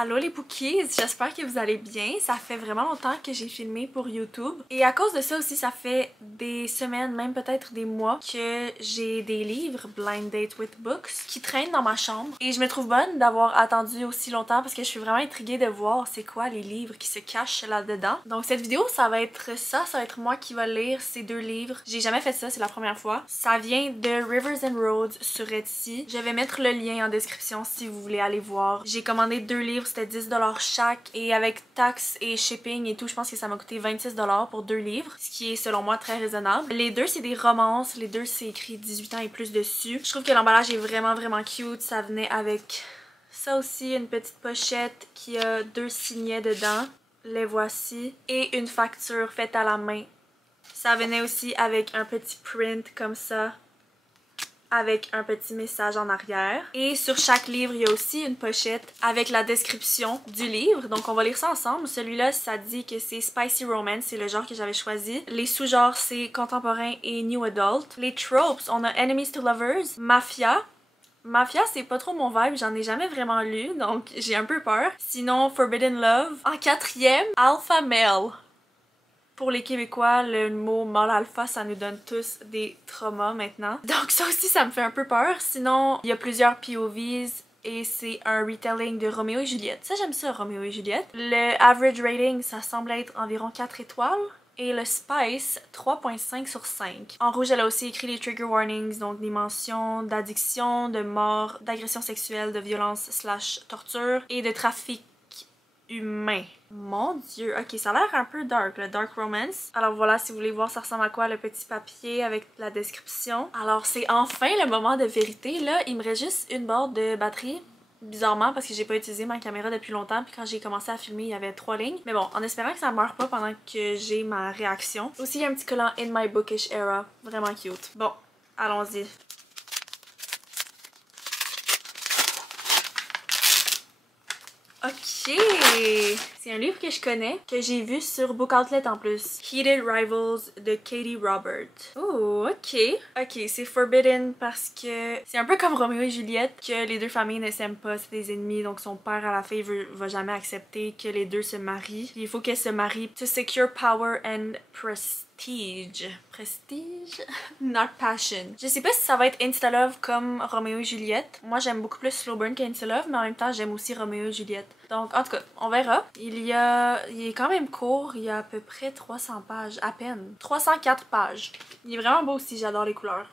Allô les Pookies, j'espère que vous allez bien. Ça fait vraiment longtemps que j'ai filmé pour YouTube. Et à cause de ça aussi, ça fait des semaines, même peut-être des mois, que j'ai des livres, Blind Date with Books, qui traînent dans ma chambre. Et je me trouve bonne d'avoir attendu aussi longtemps parce que je suis vraiment intriguée de voir c'est quoi les livres qui se cachent là-dedans. Donc cette vidéo, ça va être ça va être moi qui va lire ces deux livres. J'ai jamais fait ça, c'est la première fois. Ça vient de Rivers and Roads sur Etsy. Je vais mettre le lien en description si vous voulez aller voir. J'ai commandé deux livres, c'était 10$ chaque et avec taxes et shipping et tout, je pense que ça m'a coûté 26$ pour deux livres, ce qui est selon moi très raisonnable. Les deux c'est des romances, les deux c'est écrit 18 ans et plus dessus. Je trouve que l'emballage est vraiment cute. Ça venait avec ça aussi, une petite pochette qui a deux signets dedans. Les voici. Et une facture faite à la main. Ça venait aussi avec un petit print comme ça, avec un petit message en arrière. Et sur chaque livre, il y a aussi une pochette avec la description du livre. Donc on va lire ça ensemble. Celui-là, ça dit que c'est Spicy Romance, c'est le genre que j'avais choisi. Les sous-genres, c'est contemporain et new adult. Les tropes, on a Enemies to Lovers, Mafia. Mafia, c'est pas trop mon vibe, j'en ai jamais vraiment lu, donc j'ai un peu peur. Sinon, Forbidden Love. En quatrième, Alpha Male. Pour les Québécois, le mot mâle alpha, ça nous donne tous des traumas maintenant. Donc ça aussi, ça me fait un peu peur. Sinon, il y a plusieurs POVs et c'est un retelling de Roméo et Juliette. Ça, j'aime ça, Roméo et Juliette. Le average rating, ça semble être environ 4 étoiles. Et le Spice, 3.5 sur 5. En rouge, elle a aussi écrit les trigger warnings, donc des mentions d'addiction, de mort, d'agression sexuelle, de violence / torture et de trafic humain. Mon dieu, ok, ça a l'air un peu dark, le dark romance. Alors voilà, si vous voulez voir ça ressemble à quoi le petit papier avec la description. Alors c'est enfin le moment de vérité, là, il me reste juste une barre de batterie. Bizarrement parce que j'ai pas utilisé ma caméra depuis longtemps, puis quand j'ai commencé à filmer il y avait 3 lignes. Mais bon, en espérant que ça meurt pas pendant que j'ai ma réaction. Aussi il y a un petit collant In My Bookish Era, vraiment cute. Bon, allons-y. Ok, c'est un livre que je connais, que j'ai vu sur Book Outlet en plus. Heated Rivals de Katie Robert. Oh, ok. Ok, c'est Forbidden parce que c'est un peu comme Roméo et Juliette, que les deux familles ne s'aiment pas, c'est des ennemis, donc son père à la fin va jamais accepter que les deux se marient. Puis il faut qu'elle se marie to secure power and prestige. Prestige? Not passion. Je sais pas si ça va être Insta-Love comme Roméo et Juliette. Moi j'aime beaucoup plus Slow Burn qu'Insta-Love, mais en même temps j'aime aussi Roméo et Juliette. Donc en tout cas, on verra. Il est quand même court, il y a à peu près 300 pages, à peine. 304 pages. Il est vraiment beau aussi, j'adore les couleurs.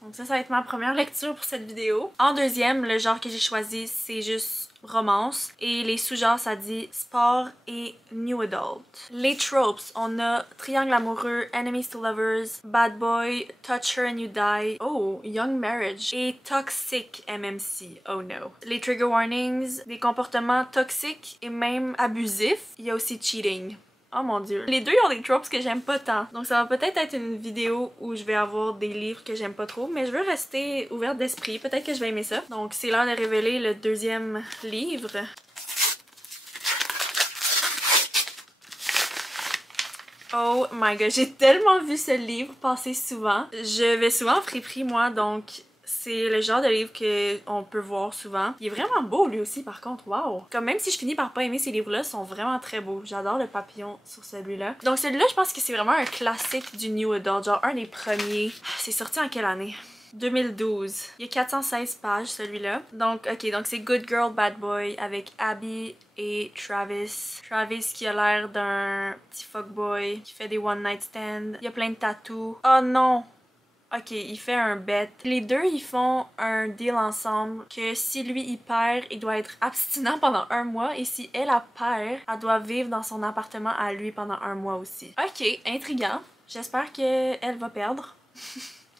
Donc ça va être ma première lecture pour cette vidéo. En deuxième, le genre que j'ai choisi, c'est juste romance. Et les sous-genres, ça dit sport et new adult. Les tropes, on a triangle amoureux, enemies to lovers, bad boy, touch her and you die, oh, young marriage et toxic MMC, oh no. Les trigger warnings, des comportements toxiques et même abusifs. Il y a aussi cheating. Oh mon dieu. Les deux ont des tropes que j'aime pas tant. Donc ça va peut-être être une vidéo où je vais avoir des livres que j'aime pas trop. Mais je veux rester ouverte d'esprit. Peut-être que je vais aimer ça. Donc c'est l'heure de révéler le deuxième livre. Oh my god, j'ai tellement vu ce livre passer souvent. Je vais souvent en friperie moi, donc c'est le genre de livre qu'on peut voir souvent. Il est vraiment beau lui aussi par contre, wow! Comme même si je finis par pas aimer ces livres-là, ils sont vraiment très beaux. J'adore le papillon sur celui-là. Donc celui-là, je pense que c'est vraiment un classique du New Adult, genre un des premiers. C'est sorti en quelle année? 2012. Il y a 416 pages celui-là. Donc ok, donc c'est Good Girl Bad Boy avec Abby et Travis. Travis qui a l'air d'un petit fuckboy qui fait des one night stands. Il y a plein de tatous. Oh non! Ok, il fait un bet. Les deux, ils font un deal ensemble que si lui, il perd, il doit être abstinent pendant 1 mois. Et si elle perd, elle doit vivre dans son appartement à lui pendant 1 mois aussi. Ok, intriguant. J'espère qu'elle va perdre.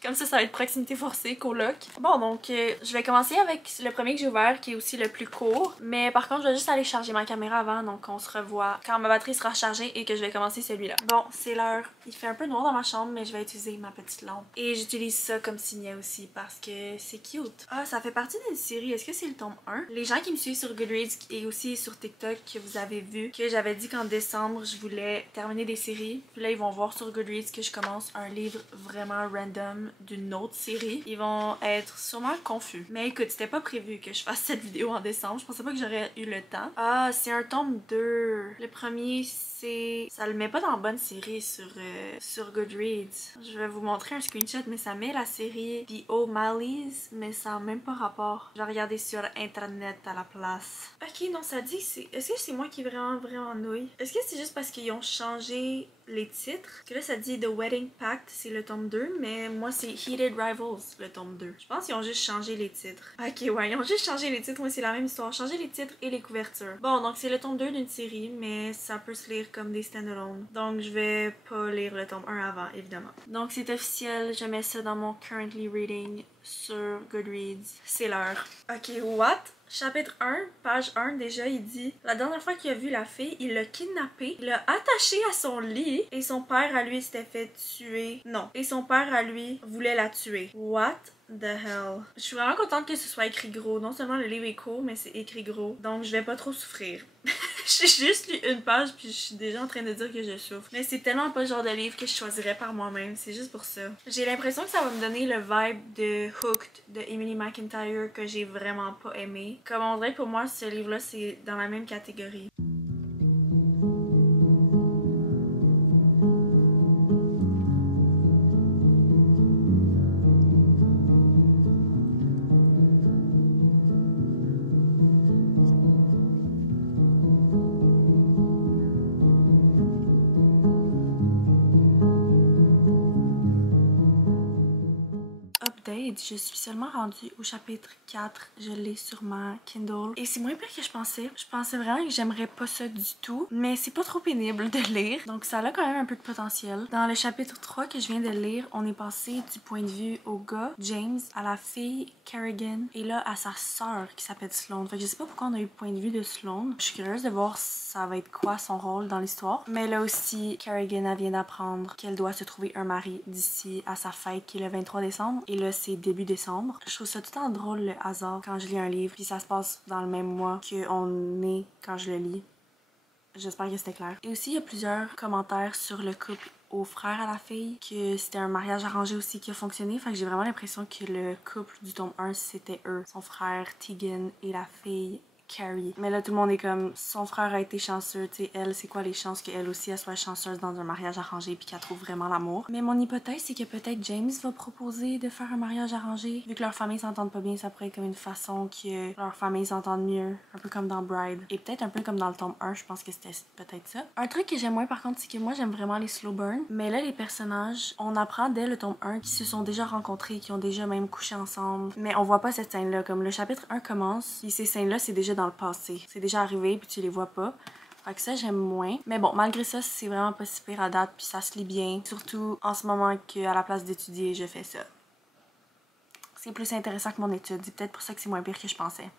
Comme ça va être proximité forcée, coloc. Bon, donc je vais commencer avec le premier que j'ai ouvert, qui est aussi le plus court. Mais par contre, je vais juste aller charger ma caméra avant, donc on se revoit quand ma batterie sera chargée et que je vais commencer celui-là. Bon, c'est l'heure. Il fait un peu noir dans ma chambre, mais je vais utiliser ma petite lampe. Et j'utilise ça comme signet aussi, parce que c'est cute. Ah, ça fait partie d'une série. Est-ce que c'est le tome 1? Les gens qui me suivent sur Goodreads et aussi sur TikTok, que vous avez vu, que j'avais dit qu'en décembre, je voulais terminer des séries. Puis là, ils vont voir sur Goodreads que je commence un livre vraiment random d'une autre série, ils vont être sûrement confus. Mais écoute, c'était pas prévu que je fasse cette vidéo en décembre. Je pensais pas que j'aurais eu le temps. Ah, c'est un tome 2. Le premier, c'est... Ça le met pas dans la bonne série sur Goodreads. Je vais vous montrer un screenshot, mais ça met la série The O'Malley's, mais ça n'a même pas rapport. J'ai regardé sur internet à la place. Ok, non, ça dit... Est-ce que c'est moi qui est vraiment nouille? Est-ce que c'est juste parce qu'ils ont changé les titres? Parce que là, ça dit The Wedding Pact, c'est le tome 2, mais moi, c'est Heated Rivals, le tome 2. Je pense qu'ils ont juste changé les titres. Ok, ouais, ils ont juste changé les titres. Moi, c'est la même histoire. Changé les titres et les couvertures. Bon, donc c'est le tome 2 d'une série, mais ça peut se lire comme des stand-alone. Donc, je vais pas lire le tome 1 avant, évidemment. Donc, c'est officiel. Je mets ça dans mon Currently Reading sur Goodreads. C'est l'heure. Ok, what? Chapitre 1, page 1, déjà, il dit « La dernière fois qu'il a vu la fille, il l'a kidnappée, il l'a attachée à son lit et son père à lui s'était fait tuer. Non, et son père à lui voulait la tuer. What the hell? » Je suis vraiment contente que ce soit écrit gros. Non seulement le livre est court, mais c'est écrit gros. Donc, je vais pas trop souffrir. J'ai juste lu une page puis je suis déjà en train de dire que je souffre. Mais c'est tellement pas le genre de livre que je choisirais par moi-même. C'est juste pour ça. J'ai l'impression que ça va me donner le vibe de Hooked de Emily McIntyre que j'ai vraiment pas aimé. Comme on dirait pour moi, ce livre-là, c'est dans la même catégorie. Je suis seulement rendue au chapitre 4. Je l'ai sur ma Kindle. Et c'est moins pire que je pensais. Je pensais vraiment que j'aimerais pas ça du tout. Mais c'est pas trop pénible de lire. Donc ça a quand même un peu de potentiel. Dans le chapitre 3 que je viens de lire, on est passé du point de vue au gars, James, à la fille, Kerrigan, et là à sa sœur qui s'appelle Sloane. Fait que je sais pas pourquoi on a eu le point de vue de Sloane. Je suis curieuse de voir ça va être quoi son rôle dans l'histoire. Mais là aussi, Kerrigan, elle vient d'apprendre qu'elle doit se trouver un mari d'ici à sa fête qui est le 23 décembre. Et là, c'est début décembre. Je trouve ça tout le temps drôle le hasard quand je lis un livre puis ça se passe dans le même mois qu'on est quand je le lis. J'espère que c'était clair. Et aussi, il y a plusieurs commentaires sur le couple au frère à la fille, que c'était un mariage arrangé aussi qui a fonctionné. Fait que j'ai vraiment l'impression que le couple du tome 1, c'était eux. Son frère Tegan et la fille Carrie. Mais là, tout le monde est comme, son frère a été chanceux, tu sais, elle, c'est quoi les chances qu'elle aussi, elle soit chanceuse dans un mariage arrangé puis qu'elle trouve vraiment l'amour. Mais mon hypothèse, c'est que peut-être James va proposer de faire un mariage arrangé. Vu que leurs familles s'entendent pas bien, ça pourrait être comme une façon que leurs familles s'entendent mieux. Un peu comme dans Bride. Et peut-être un peu comme dans le tome 1, je pense que c'était peut-être ça. Un truc que j'aime moins par contre, c'est que moi, j'aime vraiment les slow burn. Mais là, les personnages, on apprend dès le tome 1 qu'ils se sont déjà rencontrés, qu'ils ont déjà même couché ensemble. Mais on voit pas cette scène-là. Comme le chapitre 1 commence, et ces scènes-là, c'est déjà dans le passé. C'est déjà arrivé puis tu les vois pas. Fait que ça, j'aime moins. Mais bon, malgré ça, c'est vraiment pas si pire à date puis ça se lit bien. Surtout en ce moment qu'à la place d'étudier, je fais ça. C'est plus intéressant que mon étude. C'est peut-être pour ça que c'est moins pire que je pensais.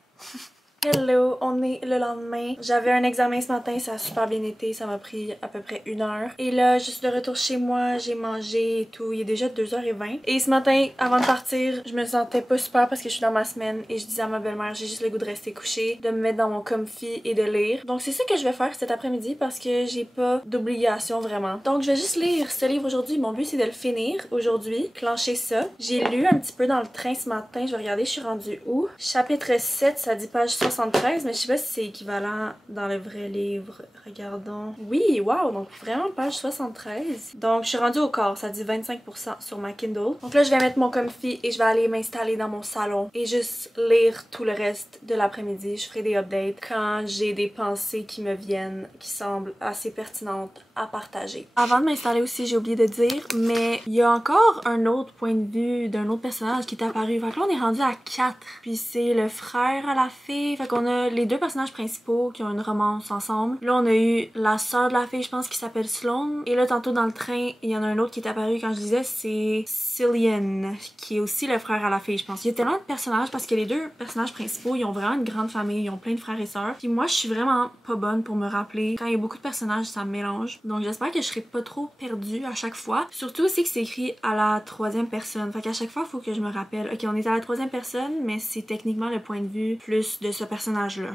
Hello, on est le lendemain. J'avais un examen ce matin, ça a super bien été, ça m'a pris à peu près 1 heure. Et là, je suis de retour chez moi, j'ai mangé et tout, il est déjà 2h20. Et ce matin, avant de partir, je me sentais pas super parce que je suis dans ma semaine et je disais à ma belle-mère, j'ai juste le goût de rester couchée, de me mettre dans mon comfy et de lire. Donc c'est ça que je vais faire cet après-midi parce que j'ai pas d'obligation vraiment. Donc je vais juste lire ce livre aujourd'hui, mon but c'est de le finir aujourd'hui, clencher ça. J'ai lu un petit peu dans le train ce matin, je vais regarder je suis rendue où. Chapitre 7, ça dit page 73, mais je sais pas si c'est équivalent dans le vrai livre. Regardons. Oui, wow, donc vraiment page 73. Donc je suis rendue au quart, ça dit 25% sur ma Kindle. Donc là je vais mettre mon comfy et je vais aller m'installer dans mon salon et juste lire tout le reste de l'après-midi. Je ferai des updates quand j'ai des pensées qui me viennent, qui semblent assez pertinentes à partager. Avant de m'installer aussi, j'ai oublié de dire, mais il y a encore un autre point de vue d'un autre personnage qui est apparu. Fait que là on est rendu à 4. Puis c'est le frère à la fille. Fait qu'on a les deux personnages principaux qui ont une romance ensemble. Là, on a eu la sœur de la fille, je pense, qui s'appelle Sloane. Et là, tantôt dans le train, il y en a un autre qui est apparu quand je disais, c'est Cillian, qui est aussi le frère à la fille, je pense. Il y a tellement de personnages parce que les deux personnages principaux, ils ont vraiment une grande famille, ils ont plein de frères et sœurs. Puis moi, je suis vraiment pas bonne pour me rappeler. Quand il y a beaucoup de personnages, ça me mélange. Donc j'espère que je serai pas trop perdue à chaque fois. Surtout aussi que c'est écrit à la 3e personne. Fait qu'à chaque fois, il faut que je me rappelle. Ok, on est à la 3e personne, mais c'est techniquement le point de vue plus de ce personnage-là.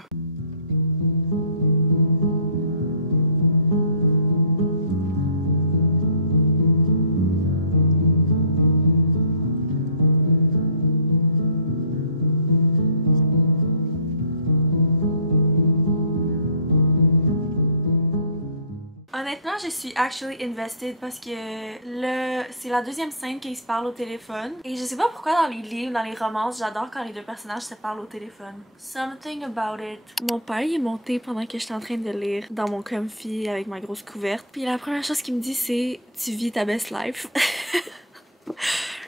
Honnêtement, je suis actually invested parce que c'est la deuxième scène qu'ils se parlent au téléphone. Et je sais pas pourquoi dans les livres, dans les romances, j'adore quand les deux personnages se parlent au téléphone. Something about it. Mon père il est monté pendant que j'étais en train de lire dans mon comfy avec ma grosse couverte. Puis la première chose qu'il me dit c'est « Tu vis ta best life ».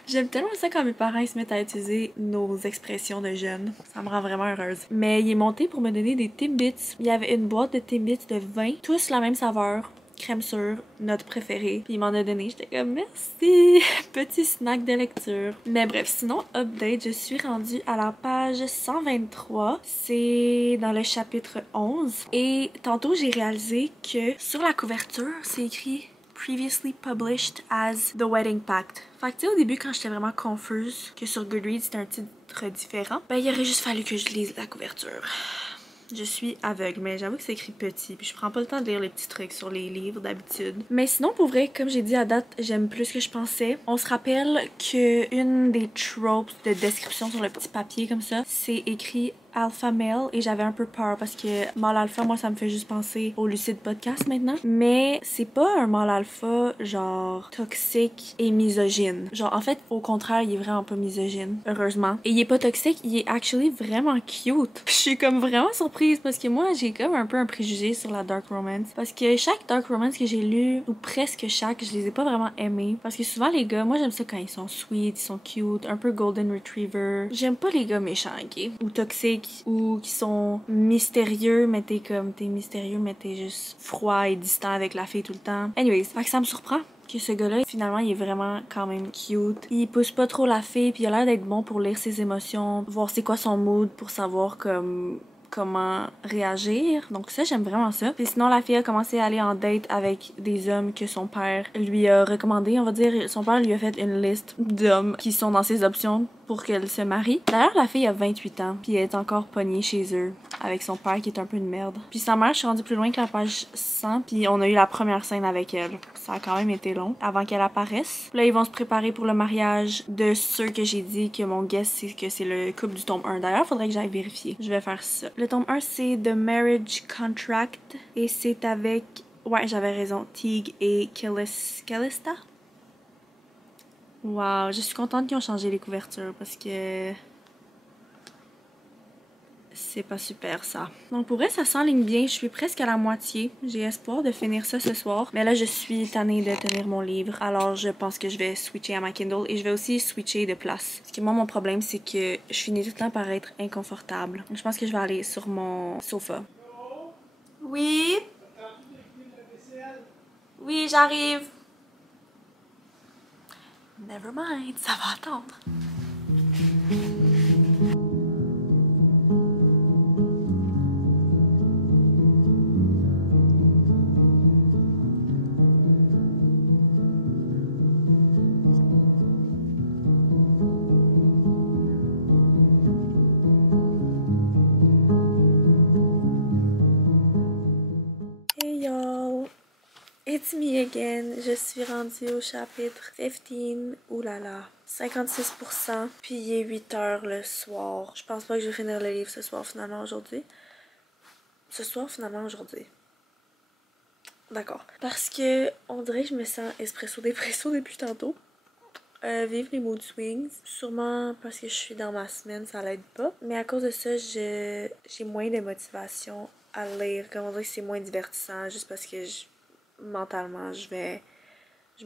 J'aime tellement ça quand mes parents ils se mettent à utiliser nos expressions de jeunes. Ça me rend vraiment heureuse. Mais il est monté pour me donner des Timbits. Il y avait une boîte de Timbits de 20, tous la même saveur. Crème sûre, notre préférée. Puis il m'en a donné. J'étais comme merci! Petit snack de lecture. Mais bref, sinon, update, je suis rendue à la page 123. C'est dans le chapitre 11. Et tantôt, j'ai réalisé que sur la couverture, c'est écrit Previously published as The Wedding Pact. Fait que tu sais, au début, quand j'étais vraiment confuse que sur Goodreads c'était un titre différent, ben il aurait juste fallu que je lise la couverture. Je suis aveugle, mais j'avoue que c'est écrit petit, puis je prends pas le temps de lire les petits trucs sur les livres d'habitude. Mais sinon, pour vrai, comme j'ai dit à date, j'aime plus que je pensais. On se rappelle que une des tropes de description sur le petit papier comme ça, c'est écrit alpha male et j'avais un peu peur parce que mâle alpha, moi ça me fait juste penser au Lucide Podcast maintenant, mais c'est pas un mâle alpha genre toxique et misogyne. Genre en fait au contraire il est vraiment pas misogyne, heureusement, et il est pas toxique, il est actually vraiment cute. Je suis comme vraiment surprise parce que moi j'ai comme un peu un préjugé sur la dark romance parce que chaque dark romance que j'ai lu, ou presque chaque, je les ai pas vraiment aimés parce que souvent les gars, moi j'aime ça quand ils sont sweet, ils sont cute, un peu golden retriever. J'aime pas les gars méchants, ok, ou toxiques ou qui sont mystérieux, mais t'es mystérieux, mais t'es juste froid et distant avec la fille tout le temps. Anyways, fait que ça me surprend que ce gars-là, finalement, il est vraiment quand même cute. Il pousse pas trop la fille, puis il a l'air d'être bon pour lire ses émotions, voir c'est quoi son mood pour savoir comment réagir. Donc ça, j'aime vraiment ça. Puis sinon, la fille a commencé à aller en date avec des hommes que son père lui a recommandé. On va dire, son père lui a fait une liste d'hommes qui sont dans ses options pour qu'elle se marie. D'ailleurs, la fille a 28 ans, puis elle est encore pognée chez eux avec son père qui est un peu une merde. Puis sa mère, je suis rendue plus loin que la page 100, puis on a eu la première scène avec elle. Ça a quand même été long avant qu'elle apparaisse. Là, ils vont se préparer pour le mariage de ceux que j'ai dit que mon guess, c'est que c'est le couple du tome 1. D'ailleurs, faudrait que j'aille vérifier. Je vais faire ça. Le tome 1, c'est The Marriage Contract, et c'est avec... Ouais, j'avais raison. Teague et Callista. Wow, je suis contente qu'ils ont changé les couvertures parce que c'est pas super ça. Donc pour vrai, ça s'enligne bien. Je suis presque à la moitié. J'ai espoir de finir ça ce soir. Mais là, je suis tannée de tenir mon livre. Alors je pense que je vais switcher à ma Kindle et je vais aussi switcher de place. Parce que moi, mon problème, c'est que je finis tout le temps par être inconfortable. Donc je pense que je vais aller sur mon sofa. Oui? Oui, j'arrive. Never mind, ça va attendre. Hey y'all! It's me again. Je suis rendue au chapitre 15. Oulala. 56%. Puis il est 8h le soir. Je pense pas que je vais finir le livre ce soir finalement aujourd'hui. Ce soir finalement aujourd'hui. D'accord. Parce que on dirait que je me sens espresso dépresso depuis tantôt. Vive les mood swings. Sûrement parce que je suis dans ma semaine, ça l'aide pas. Mais à cause de ça, j'ai moins de motivation à lire. Comme on dirait que c'est moins divertissant juste parce que mentalement, je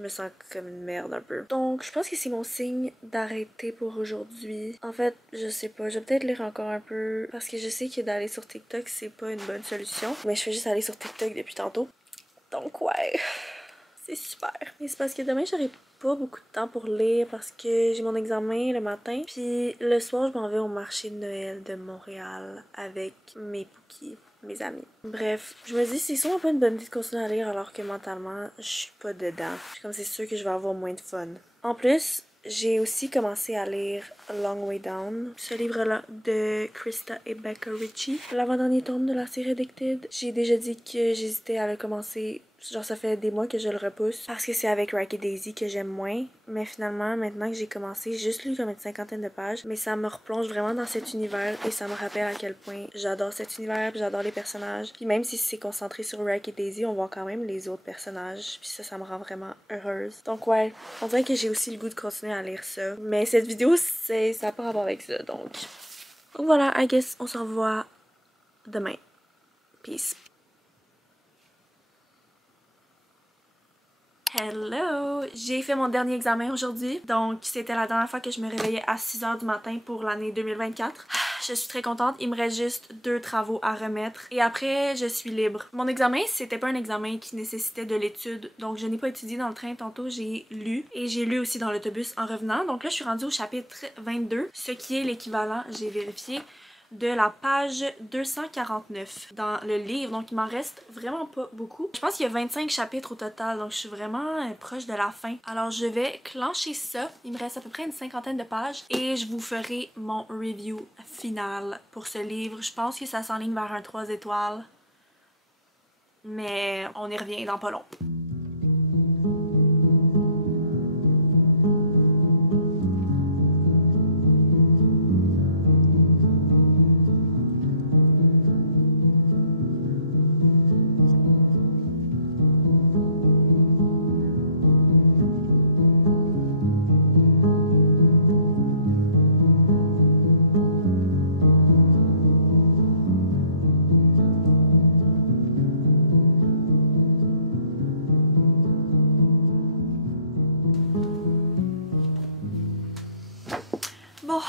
me sens comme une merde un peu. Donc, je pense que c'est mon signe d'arrêter pour aujourd'hui. En fait, je sais pas, je vais peut-être lire encore un peu parce que je sais que d'aller sur TikTok, c'est pas une bonne solution. Mais je fais juste aller sur TikTok depuis tantôt. Donc, ouais, c'est super. Mais c'est parce que demain, j'aurai pas beaucoup de temps pour lire parce que j'ai mon examen le matin. Puis le soir, je m'en vais au marché de Noël de Montréal avec mes Pookies, mes amis. Bref, je me dis c'est sûrement pas une bonne idée de continuer à lire alors que mentalement, je suis pas dedans. Comme c'est sûr que je vais avoir moins de fun. En plus, j'ai aussi commencé à lire Long Way Down, ce livre-là de Krista et Becca Ritchie, l'avant-dernier tome de la série Addicted. J'ai déjà dit que j'hésitais à le commencer Genre ça fait des mois que je le repousse parce que c'est avec Rack et Daisy que j'aime moins. Mais finalement, maintenant que j'ai commencé, j'ai juste lu comme une cinquantaine de pages. Mais ça me replonge vraiment dans cet univers et ça me rappelle à quel point j'adore cet univers, puis j'adore les personnages. Puis même si c'est concentré sur Rack et Daisy, on voit quand même les autres personnages. Puis ça me rend vraiment heureuse. Donc ouais, on dirait que j'ai aussi le goût de continuer à lire ça. Mais cette vidéo, ça n'a pas rapport avec ça. Donc voilà, I guess on se revoit demain. Peace. Hello! J'ai fait mon dernier examen aujourd'hui, donc c'était la dernière fois que je me réveillais à 6h du matin pour l'année 2024. Je suis très contente, il me reste juste 2 travaux à remettre et après je suis libre. Mon examen, c'était pas un examen qui nécessitait de l'étude, donc je n'ai pas étudié dans le train tantôt, j'ai lu et j'ai lu aussi dans l'autobus en revenant. Donc là je suis rendue au chapitre 22, ce qui est l'équivalent, j'ai vérifié, de la page 249 dans le livre, donc il m'en reste vraiment pas beaucoup. Je pense qu'il y a 25 chapitres au total, donc je suis vraiment proche de la fin. Alors je vais clencher ça, il me reste à peu près une cinquantaine de pages et je vous ferai mon review final pour ce livre. Je pense que ça s'enligne vers un 3 étoiles, mais on y revient dans pas long. Bon,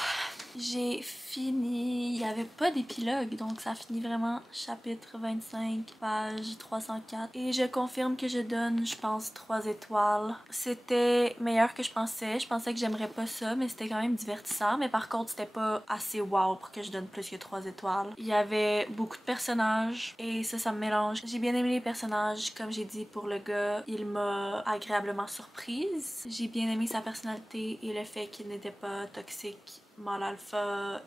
j'ai fini. Il n'y avait pas d'épilogue, donc ça finit vraiment chapitre 25, page 304. Et je confirme que je donne, je pense, 3 étoiles. C'était meilleur que je pensais. Je pensais que j'aimerais pas ça, mais c'était quand même divertissant. Mais par contre, c'était pas assez wow pour que je donne plus que 3 étoiles. Il y avait beaucoup de personnages et ça me mélange. J'ai bien aimé les personnages, comme j'ai dit pour le gars. Il m'a agréablement surprise. J'ai bien aimé sa personnalité et le fait qu'il n'était pas toxique, mâle alpha,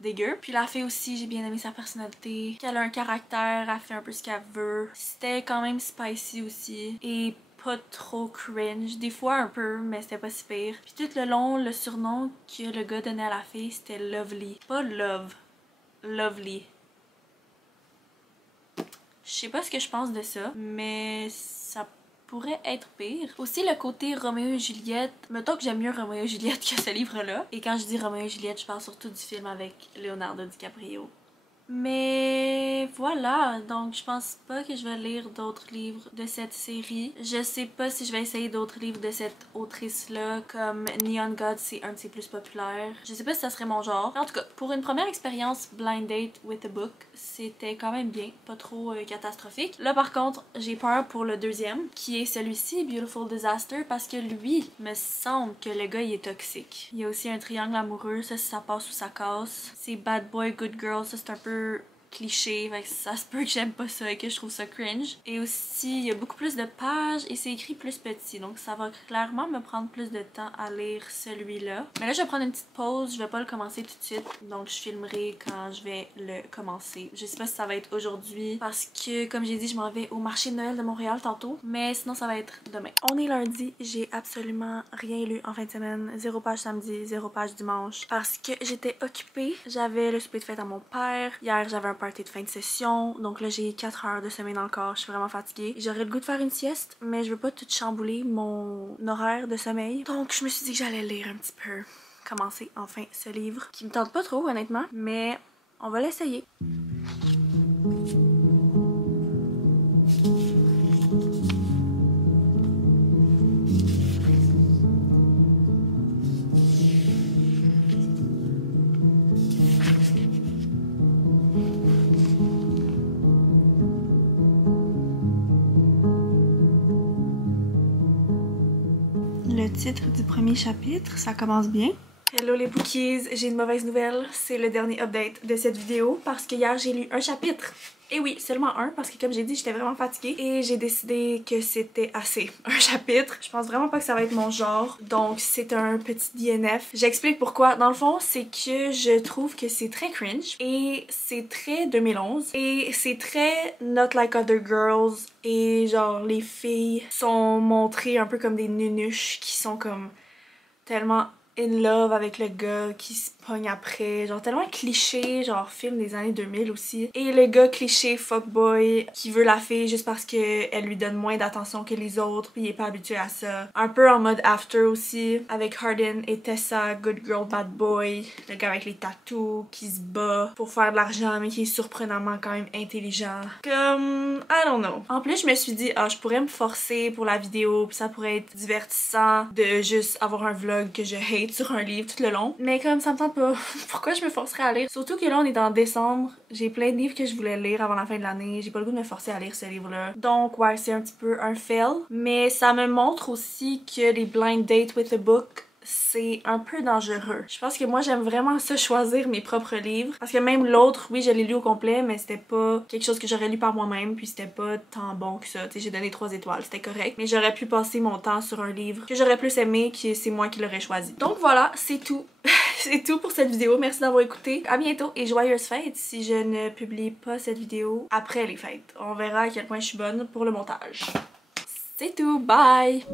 dégueu. Puis la fille aussi, j'ai bien aimé sa personnalité. Qu'elle a un caractère, elle fait un peu ce qu'elle veut. C'était quand même spicy aussi. Et pas trop cringe. Des fois un peu, mais c'était pas si pire. Puis tout le long, le surnom que le gars donnait à la fille, c'était Lovely. Pas Love. Lovely. Je sais pas ce que je pense de ça, mais ça pourrait être pire. Aussi le côté Roméo et Juliette, mettons que j'aime mieux Roméo et Juliette que ce livre-là. Et quand je dis Roméo et Juliette, je parle surtout du film avec Leonardo DiCaprio. Mais voilà, donc je pense pas que je vais lire d'autres livres de cette série. Je sais pas si je vais essayer d'autres livres de cette autrice-là, comme Neon God, c'est un de ses plus populaires. Je sais pas si ça serait mon genre. En tout cas, pour une première expérience blind date with a book, c'était quand même bien, pas trop catastrophique. Là par contre, j'ai peur pour le deuxième, qui est celui-ci, Beautiful Disaster, parce que lui, me semble que le gars il est toxique. Il y a aussi un triangle amoureux, ça passe ou ça casse. C'est bad boy, good girl, ça c'est un peu cliché, fait que ça se peut que j'aime pas ça et que je trouve ça cringe. Et aussi, il y a beaucoup plus de pages et c'est écrit plus petit, donc ça va clairement me prendre plus de temps à lire celui-là. Mais là, je vais prendre une petite pause, je vais pas le commencer tout de suite, donc je filmerai quand je vais le commencer. Je sais pas si ça va être aujourd'hui, parce que, comme j'ai dit, je m'en vais au marché de Noël de Montréal tantôt, mais sinon ça va être demain. On est lundi, j'ai absolument rien lu en fin de semaine, 0 page samedi, 0 page dimanche, parce que j'étais occupée. J'avais le souper de fête à mon père, hier j'avais un party de fin de session, donc là j'ai 4 heures de sommeil dans le corps, je suis vraiment fatiguée. J'aurais le goût de faire une sieste, mais je veux pas tout chambouler mon horaire de sommeil, donc je me suis dit que j'allais lire un petit peu, commencer enfin ce livre, qui me tente pas trop honnêtement, mais on va l'essayer. Le titre du premier chapitre, ça commence bien. Hello les bookies, j'ai une mauvaise nouvelle, c'est le dernier update de cette vidéo parce que hier j'ai lu un chapitre. Et oui, seulement un parce que comme j'ai dit, j'étais vraiment fatiguée et j'ai décidé que c'était assez. Un chapitre. Je pense vraiment pas que ça va être mon genre, donc c'est un petit DNF. J'explique pourquoi. Dans le fond, c'est que je trouve que c'est très cringe et c'est très 2011 et c'est très not like other girls et genre les filles sont montrées un peu comme des nunuches qui sont comme tellement in love avec le gars qui se pogne après, genre tellement cliché, genre film des années 2000 aussi. Et le gars cliché fuckboy qui veut la fille juste parce qu'elle lui donne moins d'attention que les autres puis il est pas habitué à ça. Un peu en mode After aussi, avec Hardin et Tessa, good girl bad boy, le gars avec les tattoos qui se bat pour faire de l'argent mais qui est surprenamment quand même intelligent. Comme, I don't know. En plus je me suis dit, ah je pourrais me forcer pour la vidéo puis ça pourrait être divertissant de juste avoir un vlog que je hate sur un livre tout le long. Mais comme ça me tente pas, pourquoi je me forcerais à lire? Surtout que là on est en décembre, j'ai plein de livres que je voulais lire avant la fin de l'année, j'ai pas le goût de me forcer à lire ce livre-là. Donc ouais, c'est un petit peu un fail. Mais ça me montre aussi que les blind dates with a book, c'est un peu dangereux. Je pense que moi j'aime vraiment ça, choisir mes propres livres. Parce que même l'autre, oui je l'ai lu au complet, mais c'était pas quelque chose que j'aurais lu par moi-même, puis c'était pas tant bon que ça. Tu sais, j'ai donné 3 étoiles, c'était correct. Mais j'aurais pu passer mon temps sur un livre que j'aurais plus aimé, que c'est moi qui l'aurais choisi. Donc voilà, c'est tout. C'est tout pour cette vidéo, merci d'avoir écouté. À bientôt et joyeuses fêtes si je ne publie pas cette vidéo après les fêtes. On verra à quel point je suis bonne pour le montage. C'est tout, bye!